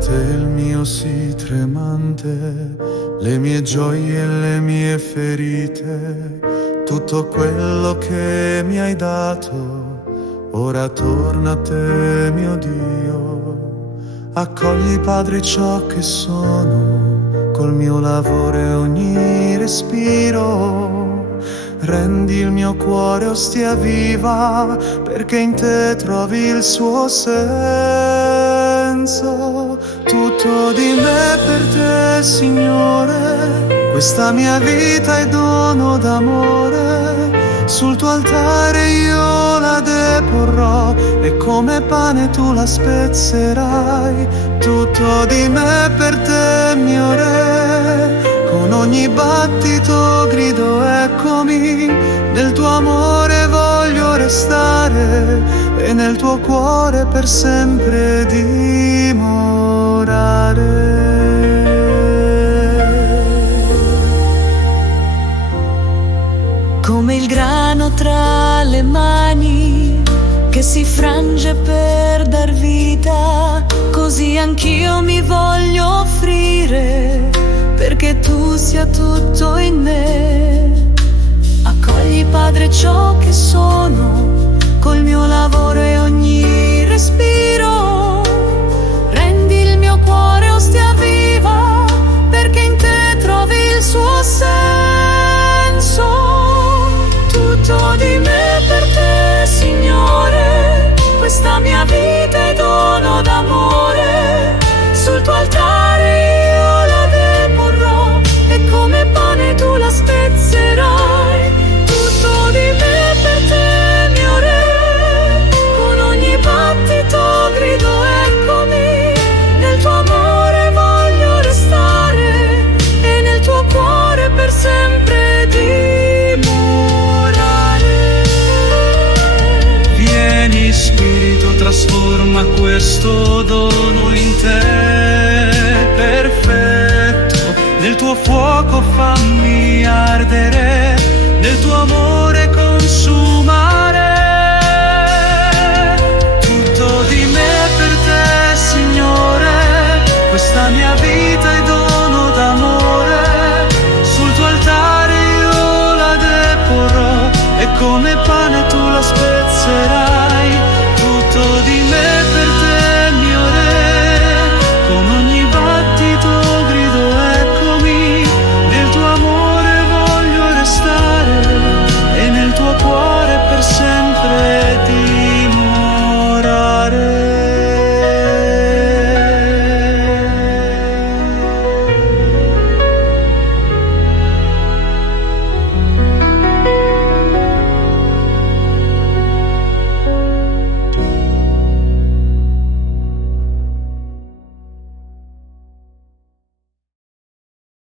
te il mio sì tremante, le mie gioie e le mie ferite, tutto quello che mi hai dato, ora torna a te mio Dio. Accogli Padre ciò che sono, col mio lavoro e ogni respiro. Rendi il mio cuore ostia viva, perché in te trovi il suo senso. Tutto di me per te, Signore, questa mia vita è dono d'amore. Sul tuo altare io la deporrò e come pane tu la spezzerai. Tutto di me per te, mio Re, con ogni battito grido eccomi, nel tuo amore voglio restare e nel tuo cuore per sempre dimorare. Come il grano tra le mani che si frange per dar vita, così anch'io mi voglio offrire perché tu sia tutto in me. Accogli Padre ciò che sono, col mio lavoro e ogni respiro. Rendi il mio cuore ostia viva, perché in te trovi il suo senso. Tutto di me per te, Signore, questa mia vita è dono d'amore. Sul tuo altare io la deporrò e come pane tu la spezzerai. Tutto di me per te, mio Re, con ogni battito grido eccomi, nel tuo amore voglio restare e nel tuo cuore per sempre dimorare. Vieni Spirito, trasforma questo dono in te perfetto, nel tuo fuoco fammi ardere, nel tuo amore consumare. Tutto di me per te, Signore, questa mia vita è dono d'amore. Sul tuo altare io la deporrò e come